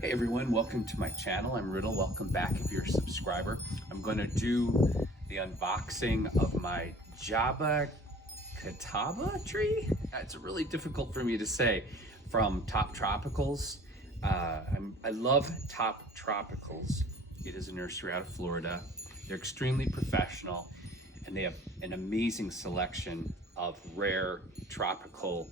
Hey everyone, welcome to my channel. I'm Riddle. Welcome back if you're a subscriber. I'm going to do the unboxing of my Jaboticaba tree. It's really difficult for me to say. From Top Tropicals. I love Top Tropicals. It is a nursery out of Florida. They're extremely professional and they have an amazing selection of rare tropical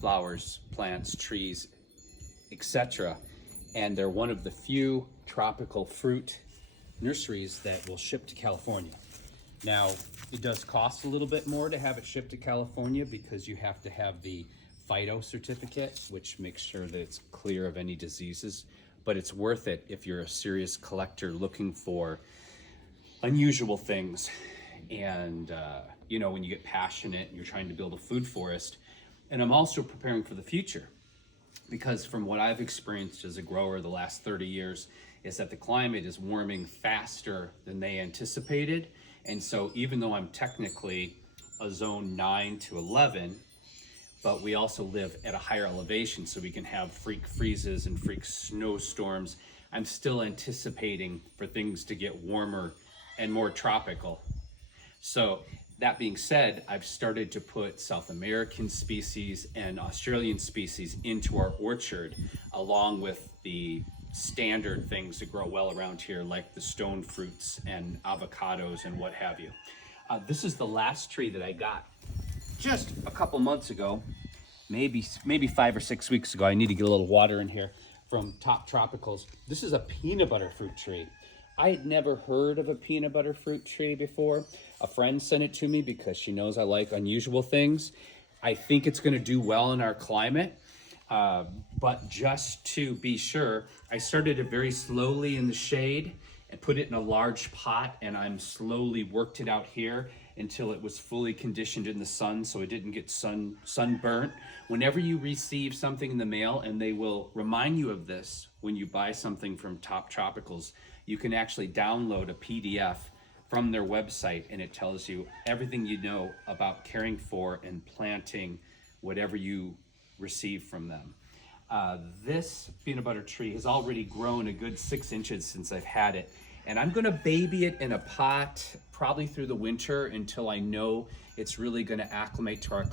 flowers, plants, trees, etc. And they're one of the few tropical fruit nurseries that will ship to California. Now, it does cost a little bit more to have it shipped to California because you have to have the phyto certificate, which makes sure that it's clear of any diseases, but it's worth it if you're a serious collector looking for unusual things. And you know, when you get passionate and you're trying to build a food forest. And I'm also preparing for the future, because from what I've experienced as a grower the last 30 years is that the climate is warming faster than they anticipated. And so even though I'm technically a zone 9 to 11, but we also live at a higher elevation, so we can have freak freezes and freak snowstorms. I'm still anticipating for things to get warmer and more tropical. So that being said, I've started to put South American species and Australian species into our orchard, along with the standard things that grow well around here, like the stone fruits and avocados and what have you. This is the last tree that I got just a couple months ago, maybe 5 or 6 weeks ago. I need to get a little water in here. From Top Tropicals. This is a peanut butter fruit tree. I had never heard of a peanut butter fruit tree before. A friend sent it to me because she knows I like unusual things. I think it's going to do well in our climate. But just to be sure, I started it very slowly in the shade and put it in a large pot, and I'm slowly worked it out here until it was fully conditioned in the sun, so it didn't get sunburnt. Whenever you receive something in the mail, and they will remind you of this when you buy something from Top Tropicals, you can actually download a PDF from their website, and it tells you everything you know about caring for and planting whatever you receive from them. This peanut butter tree has already grown a good 6 inches since I've had it, and I'm gonna baby it in a pot probably through the winter until I know it's really gonna acclimate to our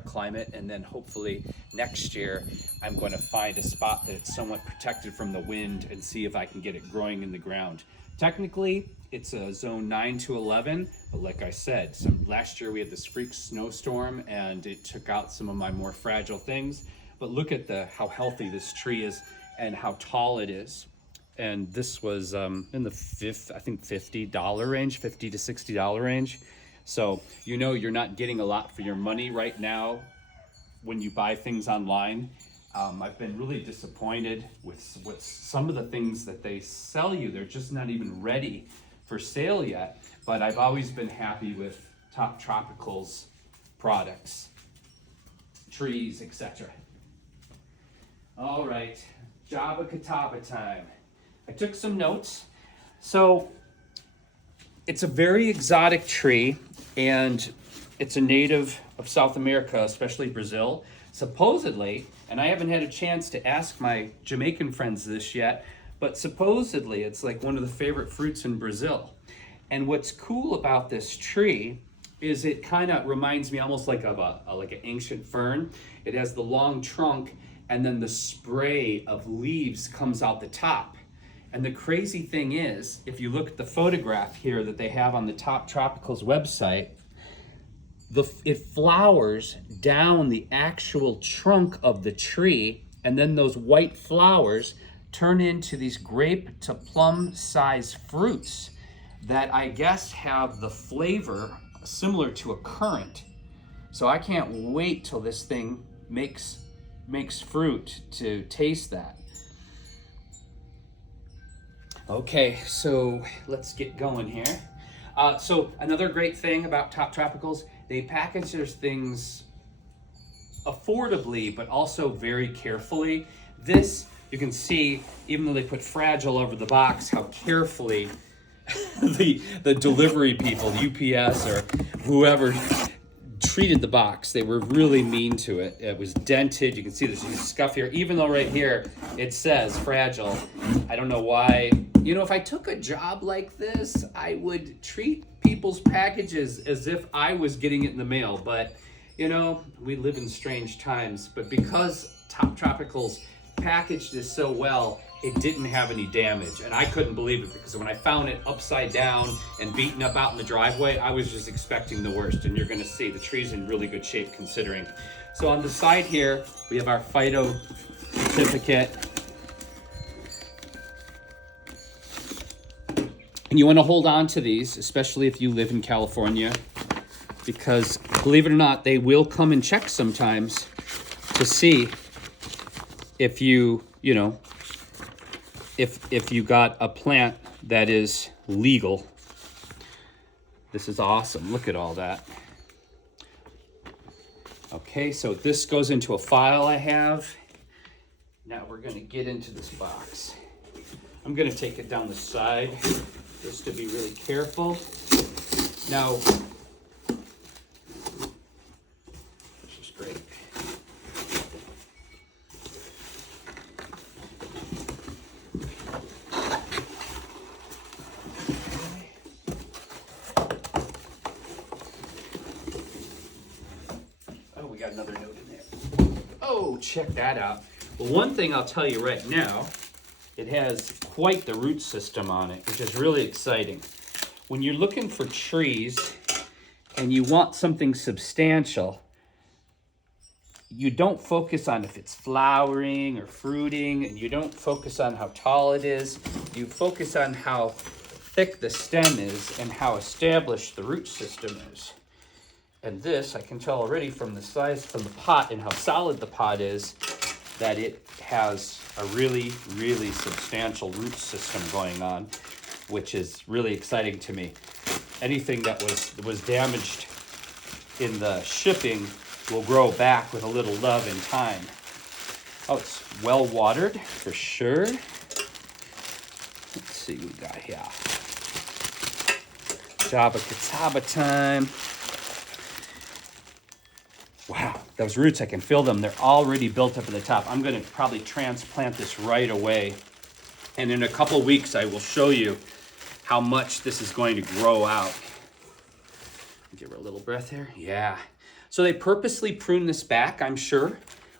climate, and then hopefully next year I'm gonna find a spot that it's somewhat protected from the wind and see if I can get it growing in the ground. Technically, it's a zone 9 to 11, but like I said, last year we had this freak snowstorm and it took out some of my more fragile things. But look at how healthy this tree is and how tall it is. And this was in the $50 range, $50 to $60 range. So you know you're not getting a lot for your money right now when you buy things online. I've been really disappointed with some of the things that they sell you. They're just not even ready for sale yet. But I've always been happy with Top Tropicals products, trees, etc. All right, Jaboticaba time. I took some notes. So it's a very exotic tree, and it's a native of South America, especially Brazil. Supposedly, and I haven't had a chance to ask my Jamaican friends this yet, but supposedly it's like one of the favorite fruits in Brazil. And what's cool about this tree is it kind of reminds me almost like of like an ancient fern. It has the long trunk, and then the spray of leaves comes out the top. And the crazy thing is, if you look at the photograph here that they have on the Top Tropicals website, it flowers down the actual trunk of the tree, and then those white flowers turn into these grape to plum size fruits that I guess have the flavor similar to a currant. So I can't wait till this thing makes fruit to taste that. Okay, so let's get going here. So another great thing about Top Tropicals, they package their things affordably, but also very carefully. This, you can see, even though they put fragile over the box, how carefully the delivery people, UPS or whoever, treated the box. They were really mean to it. It was dented. You can see there's scuff here. Even though right here it says fragile. I don't know why. You know, if I took a job like this, I would treat people's packages as if I was getting it in the mail. But, you know, we live in strange times. But because Top Tropicals packaged this so well, it didn't have any damage. And I couldn't believe it, because when I found it upside down and beaten up out in the driveway, I was just expecting the worst. And you're gonna see the tree's in really good shape considering. So on the side here, we have our phyto certificate. And you wanna hold on to these, especially if you live in California, because believe it or not, they will come and check sometimes to see if you know, if you got a plant that is legal. This is awesome. Look at all that. Okay, so this goes into a file I have. Now we're gonna get into this box. I'm gonna take it down the side just to be really careful. Now, this is great. Got another note in there. Oh, check that out. Well, one thing I'll tell you right now, it has quite the root system on it, which is really exciting. When you're looking for trees and you want something substantial, you don't focus on if it's flowering or fruiting, and you don't focus on how tall it is. You focus on how thick the stem is and how established the root system is. And this, I can tell already from the size, from the pot and how solid the pot is, that it has a really, really substantial root system going on, which is really exciting to me. Anything that was damaged in the shipping will grow back with a little love in time. Oh, it's well watered for sure. Let's see what we got here. Jaboticaba time. Wow, those roots, I can feel them. They're already built up at the top. I'm gonna probably transplant this right away. And in a couple weeks, I will show you how much this is going to grow out. Give her a little breath here. Yeah. So they purposely pruned this back, I'm sure,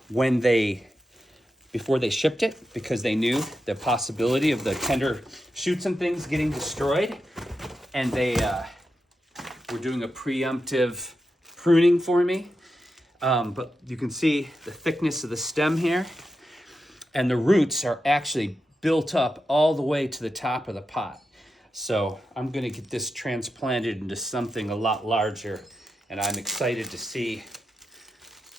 before they shipped it, because they knew the possibility of the tender shoots and things getting destroyed. And they were doing a preemptive pruning for me. But you can see the thickness of the stem here, and the roots are actually built up all the way to the top of the pot. So I'm going to get this transplanted into something a lot larger, and I'm excited to see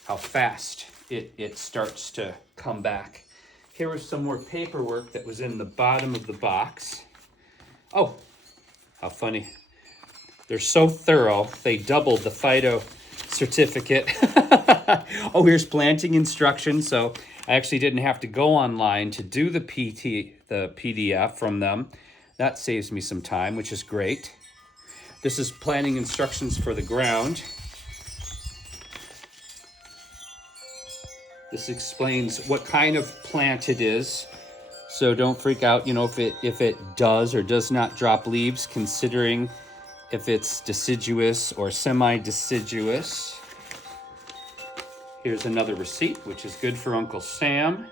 how fast it starts to come back. Here was some more paperwork that was in the bottom of the box. Oh, how funny. They're so thorough, they doubled the phyto certificate. Oh, here's planting instructions. So I actually didn't have to go online to do the PDF from them. That saves me some time, which is great. This is planting instructions for the ground. This explains what kind of plant it is. So don't freak out, you know, if it does or does not drop leaves, considering if it's deciduous or semi-deciduous. Here's another receipt, which is good for Uncle Sam.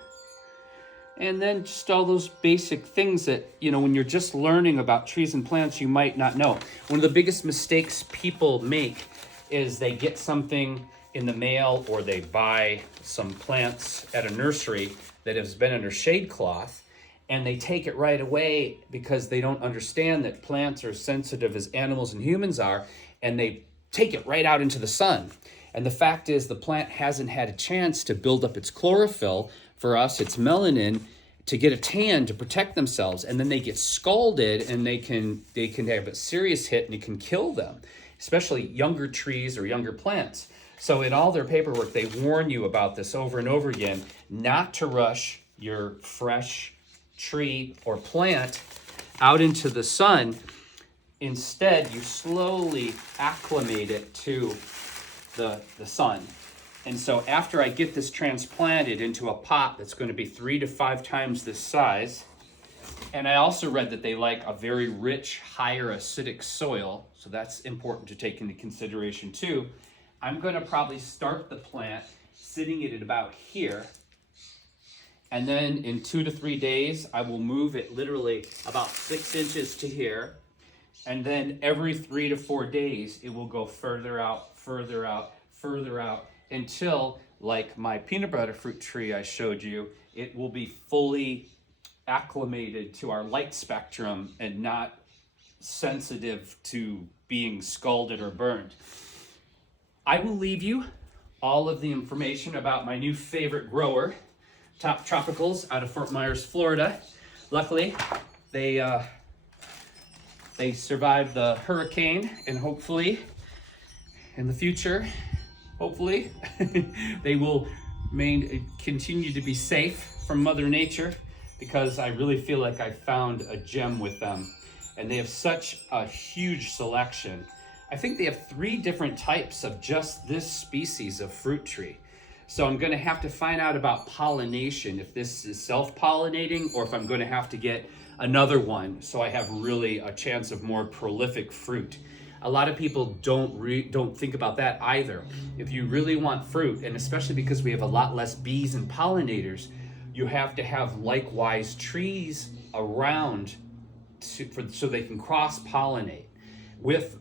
And then just all those basic things that, you know, when you're just learning about trees and plants, you might not know. One of the biggest mistakes people make is they get something in the mail, or they buy some plants at a nursery that has been under shade cloth, and they take it right away because they don't understand that plants are sensitive as animals and humans are, and they take it right out into the sun. And the fact is, the plant hasn't had a chance to build up its chlorophyll, for us it's melanin, to get a tan to protect themselves, and then they get scalded, and they can have a serious hit, and it can kill them, especially younger trees or younger plants. So in all their paperwork, they warn you about this over and over again, not to rush your fresh tree or plant out into the sun. Instead, you slowly acclimate it to the sun. And so after I get this transplanted into a pot that's going to be 3 to 5 times this size, and I also read that they like a very rich, higher acidic soil, so that's important to take into consideration too. I'm going to probably start the plant sitting it at about here, and then in 2 to 3 days, I will move it literally about 6 inches to here, and then every 3 to 4 days, it will go further out, further out, further out, until, like my peanut butter fruit tree I showed you, it will be fully acclimated to our light spectrum and not sensitive to being scalded or burned. I will leave you all of the information about my new favorite grower, Top Tropicals, out of Fort Myers, Florida. Luckily, they survived the hurricane, and hopefully in the future, hopefully they will continue to be safe from Mother Nature, because I really feel like I found a gem with them. And they have such a huge selection. I think they have 3 different types of just this species of fruit tree. So I'm gonna have to find out about pollination, if this is self-pollinating or if I'm gonna have to get another one so I have really a chance of more prolific fruit. A lot of people don't think about that either. If you really want fruit, and especially because we have a lot less bees and pollinators, you have to have likewise trees around so they can cross-pollinate with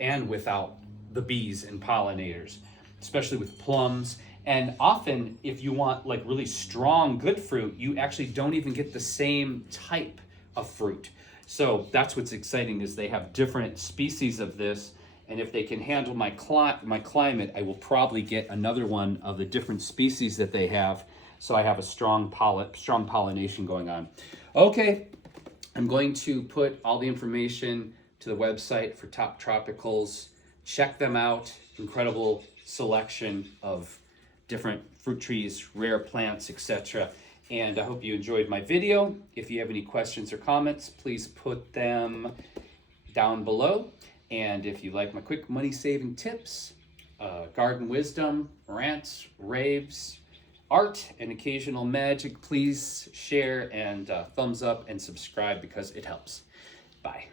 and without the bees and pollinators, especially with plums. And often, if you want like really strong, good fruit, you actually don't even get the same type of fruit. So that's what's exciting, is they have different species of this, and if they can handle my climate, I will probably get another one of the different species that they have, so I have a strong pollination going on. Okay, I'm going to put all the information to the website for Top Tropicals. Check them out. Incredible selection of different fruit trees, rare plants, etc. And I hope you enjoyed my video. If you have any questions or comments, please put them down below. And if you like my quick money-saving tips, garden wisdom, rants, raves, art, and occasional magic, please share and thumbs up and subscribe, because it helps. Bye.